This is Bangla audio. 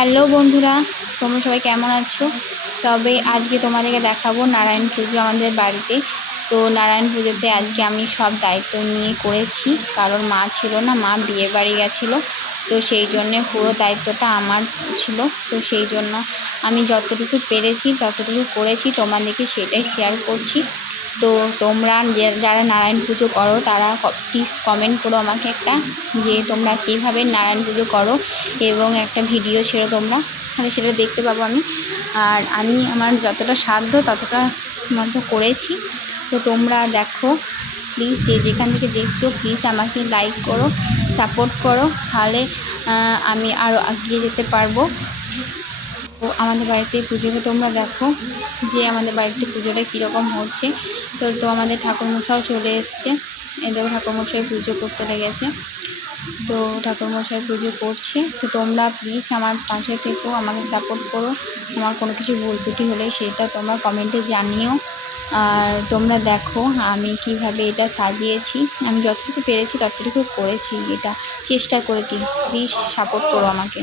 হ্যালো বন্ধুরা, তোমরা সবাই কেমন আছো? তবে আজকে তোমাদেরকে দেখাবো নারায়ণ পুজো আমাদের বাড়িতে। তো নারায়ণ পুজোতে আজকে আমি সব দায়িত্ব নিয়ে করেছি, কারণ মা ছিল না, মা বিয়ে বাড়ি গেছিলো। তো সেই জন্যে পুরো দায়িত্বটা আমার ছিল। তো সেই জন্য আমি যতটুকু পেরেছি ততটুকু করেছি, তোমাদেরকে সেটাই শেয়ার করছি। তো তোমরা যারা নারায়ণ পুজো করো তারা প্লিজ কমেন্ট করো আমাকে একটা, যে তোমরা কীভাবে নারায়ণ পুজো করো এবং একটা ভিডিও ছেড়ো তোমরা, তাহলে সেটা দেখতে পাবো আমি। আর আমি আমার যতটা সাধ্য ততটা মতো করেছি। তো তোমরা দেখো প্লিজ, যে যেখান থেকে দেখছো প্লিজ আমাকে লাইক করো, সাপোর্ট করো, তাহলে আমি আরও এগিয়ে যেতে পারবো। তো আমাদের বাড়িতে পুজোটা তোমরা দেখো, যে আমাদের বাড়িতে পুজোটা কীরকম হচ্ছে। তো আমাদের ঠাকুরমশাও চলে এসছে, এদের ঠাকুরমশাই পুজো করতে লেগেছে। তো ঠাকুরমশাই পুজো করছে। তো তোমরা প্লিজ আমার পাশে থেকেও, আমাকে সাপোর্ট করো। আমার কোনো কিছু ভুল ত্রুটি হলে সেটা তোমরা কমেন্টে জানিও। আর তোমরা দেখো আমি কিভাবে এটা সাজিয়েছি, আমি যতটুকু পেরেছি ততটুকু করেছি, এটা চেষ্টা করেছি। প্লিজ সাপোর্ট করো আমাকে।